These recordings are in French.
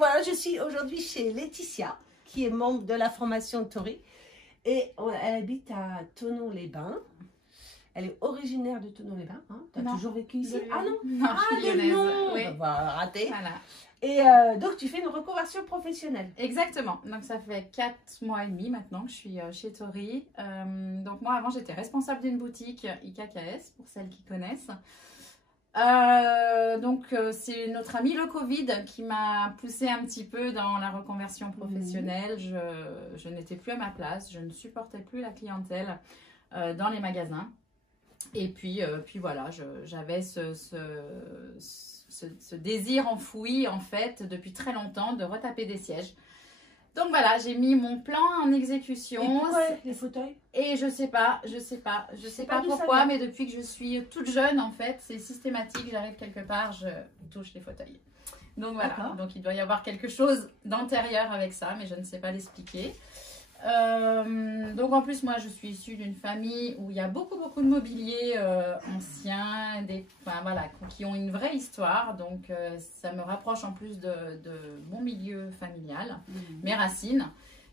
voilà, je suis aujourd'hui chez Laetitia, qui est membre de la formation Tori. Et elle habite à Thonon-les-Bains. Elle est originaire de Thonon-les-Bains. Hein? Tu as toujours vécu ici? Ah non, non, je suis lyonnaise. Oui. Bah, raté. Voilà. Et donc, tu fais une reconversion professionnelle. Exactement. Donc, ça fait 4 mois et demi maintenant que je suis chez Tori. Donc, moi, avant, j'étais responsable d'une boutique IKKS, pour celles qui connaissent. C'est notre ami le Covid qui m'a poussé un petit peu dans la reconversion professionnelle. Je n'étais plus à ma place, je ne supportais plus la clientèle dans les magasins. Et puis voilà, j'avais ce désir enfoui en fait depuis très longtemps de retaper des sièges. Donc voilà, j'ai mis mon plan en exécution. Et pourquoi les fauteuils? Et je sais pas pourquoi, mais depuis que je suis toute jeune, en fait, c'est systématique. J'arrive quelque part, je touche les fauteuils. Donc voilà, donc il doit y avoir quelque chose d'antérieur avec ça, mais je ne sais pas l'expliquer. Donc en plus, moi, je suis issue d'une famille où il y a beaucoup de mobilier ancien, qui ont une vraie histoire. Donc ça me rapproche en plus de mon milieu familial, mes racines.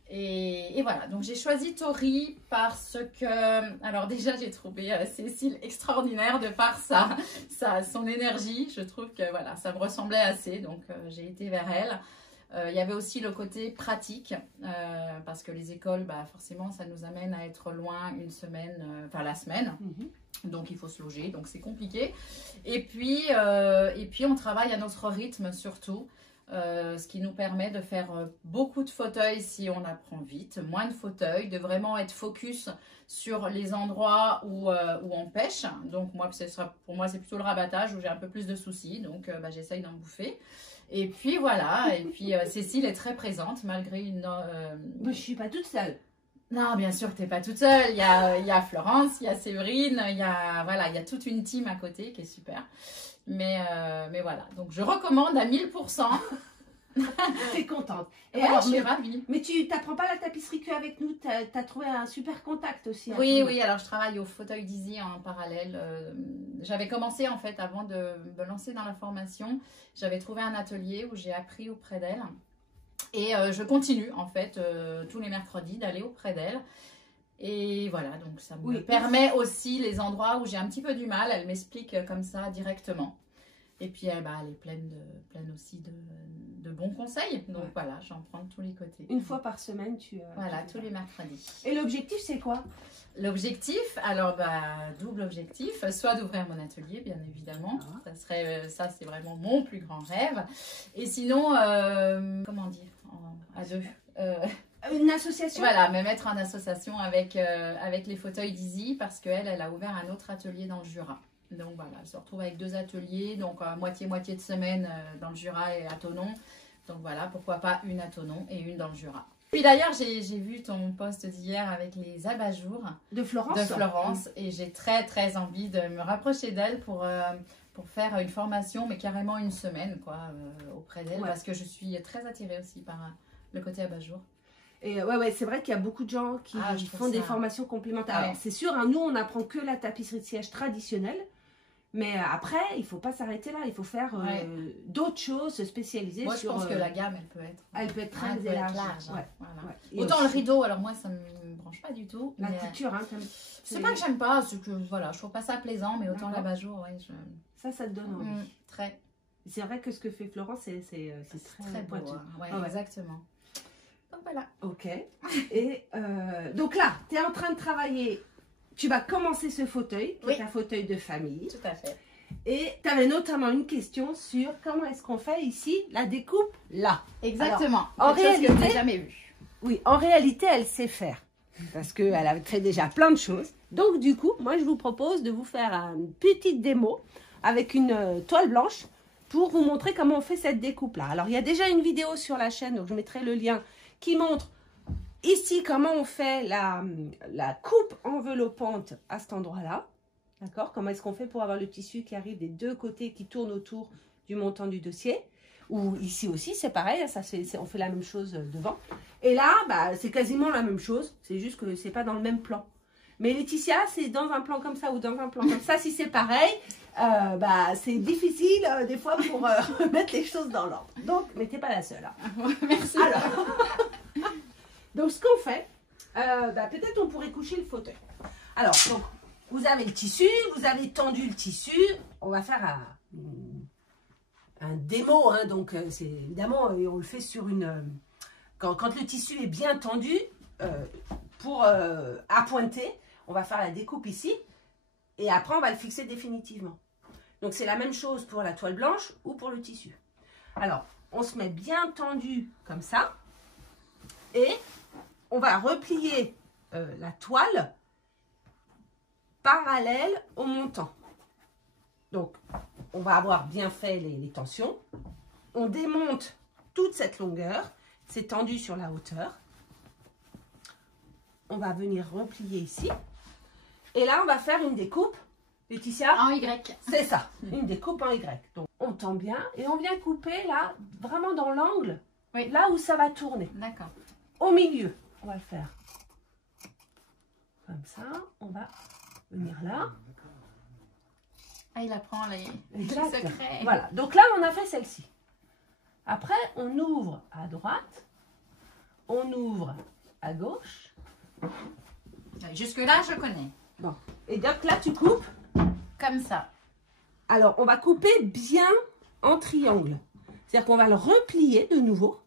Et voilà, donc j'ai choisi Tori parce que, alors déjà j'ai trouvé Cécile extraordinaire de par son énergie. Je trouve que voilà, ça me ressemblait assez, donc j'ai été vers elle. Il y avait aussi le côté pratique, parce que les écoles, forcément, ça nous amène à être loin une semaine, la semaine. Donc, il faut se loger, donc c'est compliqué. Et puis, on travaille à notre rythme surtout, ce qui nous permet de faire beaucoup de fauteuils si on apprend vite, moins de fauteuils, de vraiment être focus sur les endroits où on pêche. Donc, pour moi, c'est plutôt le rabattage où j'ai un peu plus de soucis, donc j'essaye d'en bouffer. Et puis voilà, et puis Cécile est très présente malgré une... Je ne suis pas toute seule. Non, bien sûr que tu n'es pas toute seule. Il y a Florence, il y a Séverine, il y a toute une team à côté qui est super. Mais voilà, donc je recommande à 1000%. Tu es contente. Et alors, je suis ravie. Mais tu n'apprends pas la tapisserie qu'avec nous, tu as trouvé un super contact aussi. Oui, alors je travaille au fauteuil d'Easy en parallèle. J'avais commencé en fait avant de me lancer dans la formation. J'avais trouvé un atelier où j'ai appris auprès d'elle. Et je continue en fait tous les mercredis d'aller auprès d'elle. Et voilà, donc ça me permet aussi les endroits où j'ai un petit peu du mal. Elle m'explique comme ça directement. Et puis elle est pleine aussi de bons conseils. Donc voilà, j'en prends de tous les côtés. Une fois par semaine, voilà, tous les mercredis. Et l'objectif, c'est quoi? L'objectif, alors double objectif, soit d'ouvrir mon atelier, bien évidemment. Ça c'est vraiment mon plus grand rêve. Et sinon, comment dire, à deux. Une association? Voilà, me mettre en association avec les fauteuils d'Easy parce qu'elle a ouvert un autre atelier dans le Jura. Donc voilà, elle se retrouve avec 2 ateliers, donc moitié de semaine dans le Jura et à Thonon. Donc voilà, pourquoi pas une à Thonon et une dans le Jura. Puis d'ailleurs, j'ai vu ton post d'hier avec les abat-jours de Florence. Et j'ai très envie de me rapprocher d'elle pour faire une formation, mais carrément une semaine auprès d'elle, parce que je suis très attirée aussi par le côté abat-jour. Et c'est vrai qu'il y a beaucoup de gens qui font des formations complémentaires. Alors c'est sûr, nous on n'apprend que la tapisserie de siège traditionnelle, mais après il ne faut pas s'arrêter là, il faut faire d'autres choses, se spécialiser. Moi je pense que la gamme elle peut être très élargie. Autant le rideau, alors moi ça ne me branche pas du tout. La couture, c'est pas que j'aime pas, c'est que voilà, je trouve pas ça plaisant, mais autant l'abat-jour, ça te donne envie. Très. C'est vrai que ce que fait Florence, c'est très pointu. Exactement. Donc voilà. Ok. Et donc là, tu es en train de travailler. Tu vas commencer ce fauteuil, qui est un fauteuil de famille. Tout à fait. Et tu avais notamment une question sur comment est-ce qu'on fait ici la découpe là. Exactement. Alors, en réalité, que je n'ai jamais vu. Oui, en réalité, elle sait faire. Parce qu'elle a fait déjà plein de choses. Donc du coup, moi je vous propose de vous faire une petite démo avec une toile blanche pour vous montrer comment on fait cette découpe là. Alors il y a déjà une vidéo sur la chaîne, donc je mettrai le lien, qui montre ici comment on fait la coupe enveloppante à cet endroit-là. D'accord? Comment est-ce qu'on fait pour avoir le tissu qui arrive des 2 côtés, qui tourne autour du montant du dossier. Ou ici aussi, c'est pareil, on fait la même chose devant. Et là, c'est quasiment la même chose, c'est juste que c'est pas dans le même plan. Mais Laetitia, c'est dans un plan comme ça ou dans un plan comme ça. Si c'est pareil, c'est difficile des fois pour mettre les choses dans l'ordre. Donc, mais t'es pas la seule. Hein. Merci. Alors, donc ce qu'on fait, peut-être on pourrait coucher le fauteuil. Alors, donc, vous avez le tissu, vous avez tendu le tissu. On va faire un démo, hein, donc c'est évidemment, on le fait sur une... Quand le tissu est bien tendu, pour appointer, on va faire la découpe ici, et après on va le fixer définitivement. Donc c'est la même chose pour la toile blanche ou pour le tissu. Alors, on se met bien tendu comme ça, et on va replier la toile parallèle au montant. Donc, on va avoir bien fait les tensions. On démonte toute cette longueur. C'est tendu sur la hauteur. On va venir replier ici. Et là, on va faire une découpe. Laetitia? En Y. C'est ça, une découpe en Y. Donc, on tend bien et on vient couper là, vraiment dans l'angle, oui. Là où ça va tourner. D'accord. Au milieu, on va le faire. Comme ça, on va venir là. Ah, il apprend les secrets. Voilà, donc là, on a fait celle-ci. Après, on ouvre à droite, on ouvre à gauche. Jusque-là, je connais. Bon, et donc là, tu coupes. Comme ça. Alors, on va couper bien en triangle. C'est-à-dire qu'on va le replier de nouveau.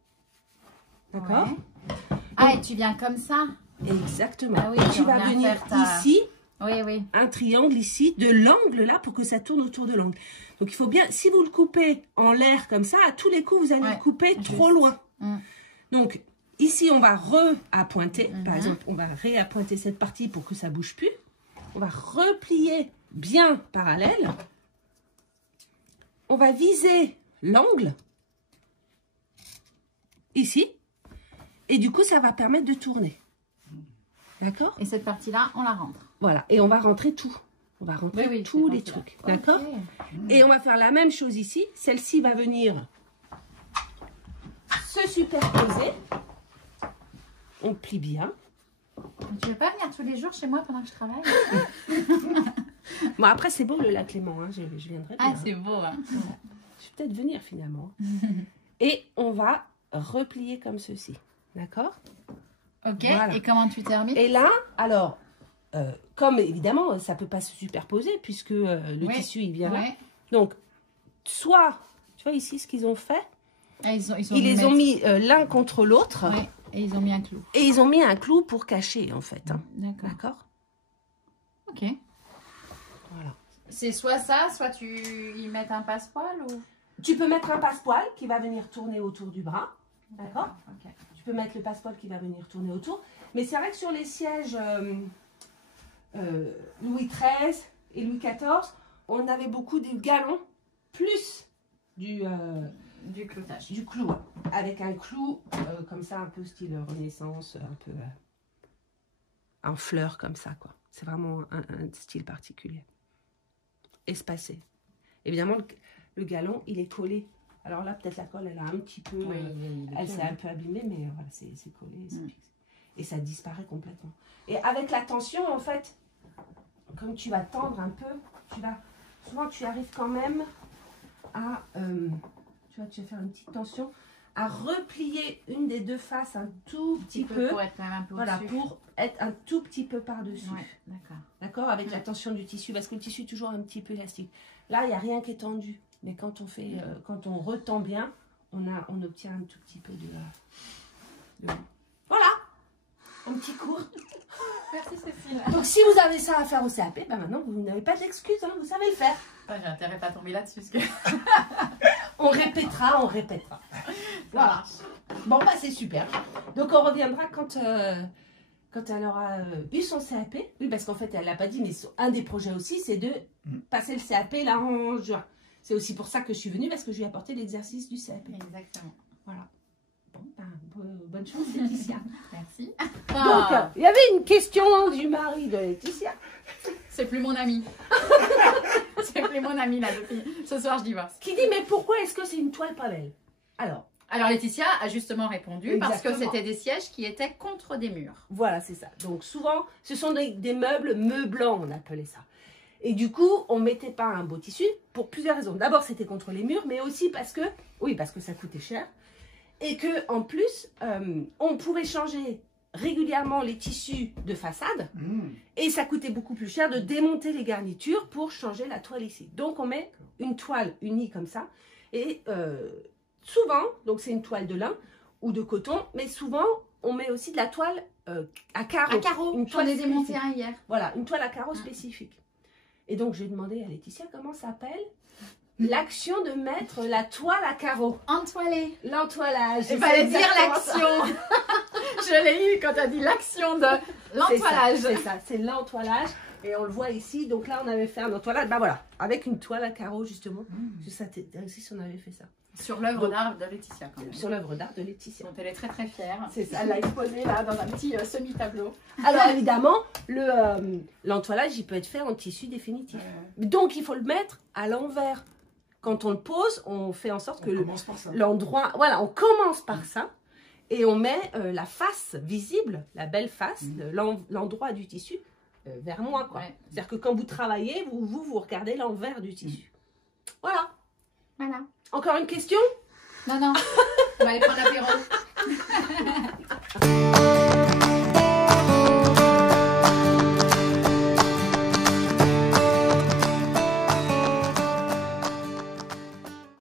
D'accord? Ouais. Ah, et tu viens comme ça? Exactement. Ah oui, et tu vas venir ici. Oui, oui. Un triangle ici, de l'angle là, pour que ça tourne autour de l'angle. Donc, il faut bien, si vous le coupez en l'air comme ça, à tous les coups, vous allez le couper trop loin. Donc, ici, on va re-appointer. Par exemple, on va réappointer cette partie pour que ça ne bouge plus. On va replier bien parallèle. On va viser l'angle ici. Et du coup, ça va permettre de tourner. D'accord? Et cette partie-là, on la rentre. Voilà. Et on va rentrer tout. On va rentrer tous les trucs. D'accord? Et on va faire la même chose ici. Celle-ci va venir se superposer. On plie bien. Tu ne veux pas venir tous les jours chez moi pendant que je travaille? Bon, après, c'est beau le lac Léman. Hein. Je viendrai. Ah, c'est beau. Hein. Ouais. Je vais peut-être venir finalement. Et on va replier comme ceci. D'accord? Ok. Voilà. Et comment tu termines? Et là, alors, comme évidemment, ça ne peut pas se superposer puisque le tissu, il vient là. Donc, soit, tu vois ici ce qu'ils ont fait. Ils les ont mis l'un contre l'autre. Ouais. Et ils ont mis un clou. Et ils ont mis un clou pour cacher, en fait. Hein. D'accord. Ok. Voilà. C'est soit ça, soit tu y mets un passepoil ou... Tu peux mettre un passepoil qui va venir tourner autour du bras. D'accord. Okay. Tu peux mettre le passepoil qui va venir tourner autour. Mais c'est vrai que sur les sièges Louis XIII et Louis XIV, on avait beaucoup de galons plus du cloutage. Du clou, avec un clou comme ça, un peu style Renaissance, un peu en fleurs comme ça, quoi. C'est vraiment un style particulier. Espacé. Évidemment, le galon, il est collé. Alors là, peut-être la colle, elle a un petit peu... elle s'est un peu abîmée, mais voilà, c'est collé, c'est fixe. Et ça disparaît complètement. Et avec la tension, en fait, comme tu vas tendre un peu, souvent tu arrives quand même à... tu vas faire une petite tension, à replier une des deux faces un tout petit peu. Pour être quand même un peu voilà, pour être un tout petit peu par-dessus. Ouais, d'accord. D'accord, avec la tension du tissu, parce que le tissu est toujours un petit peu élastique. Là, il n'y a rien qui est tendu. Mais quand on fait, quand on retend bien, on obtient un tout petit peu de... Voilà, un petit cours. Merci Cécile. Donc si vous avez ça à faire au CAP, ben maintenant vous n'avez pas d'excuse, hein, vous savez le faire. J'ai intérêt à pas tomber là-dessus. Que... on répétera. Voilà. Bon, bah c'est super. Donc on reviendra quand elle aura eu son CAP. Oui, parce qu'en fait, elle l'a pas dit, mais un des projets aussi, c'est de passer le CAP là en juin. C'est aussi pour ça que je suis venue, parce que je lui ai apporté l'exercice du CAP. Exactement. Voilà. Bon, ben, bonne chance, Laetitia. Merci. Donc, il y avait une question du mari de Laetitia. C'est plus mon ami. C'est plus mon ami là depuis ce soir, je divorce. Qui dit, mais pourquoi est-ce que c'est une toile pas belle? Alors, Alors Laetitia a justement répondu parce que Exactement. c'était des sièges qui étaient contre des murs. Voilà, c'est ça. Donc souvent, ce sont des meubles meublants, on appelait ça. Et du coup, on ne mettait pas un beau tissu pour plusieurs raisons. D'abord, c'était contre les murs, mais aussi parce que, oui, parce que ça coûtait cher. Et que en plus, on pouvait changer régulièrement les tissus de façade. Et ça coûtait beaucoup plus cher de démonter les garnitures pour changer la toile ici. Donc, on met une toile unie comme ça. Et souvent, donc c'est une toile de lin ou de coton, mais souvent, on met aussi de la toile à carreaux. À carreaux, j'en ai démonté un hier. Voilà, une toile à carreaux spécifique. Et donc, j'ai demandé à Laetitia comment s'appelle l'action de mettre la toile à carreaux. Entoilé. L'entoilage. Il fallait dire l'action. Je l'ai eu quand tu as dit l'action de l'entoilage. C'est ça, c'est l'entoilage. Et on le voit ici. Donc là, on avait fait un entoilage. Bah voilà, avec une toile à carreaux, justement. Ça t'intéresse si on avait fait ça. Sur l'œuvre d'art de Laetitia, quand même. Sur l'œuvre d'art de Laetitia. Donc elle est très très fière. C'est ça. Elle l'a exposé là dans un petit semi-tableau. Alors évidemment, l'entoilage, il peut être fait en tissu définitif. Donc il faut le mettre à l'envers. Quand on le pose, on fait en sorte que l'endroit... Voilà, on commence par ça. Et on met la face visible, la belle face, l'endroit du tissu, vers moi, quoi. Ouais. C'est-à-dire que quand vous travaillez, vous regardez l'envers du tissu. Voilà. Voilà. Encore une question? Non, non. On va aller prendre l'apéro.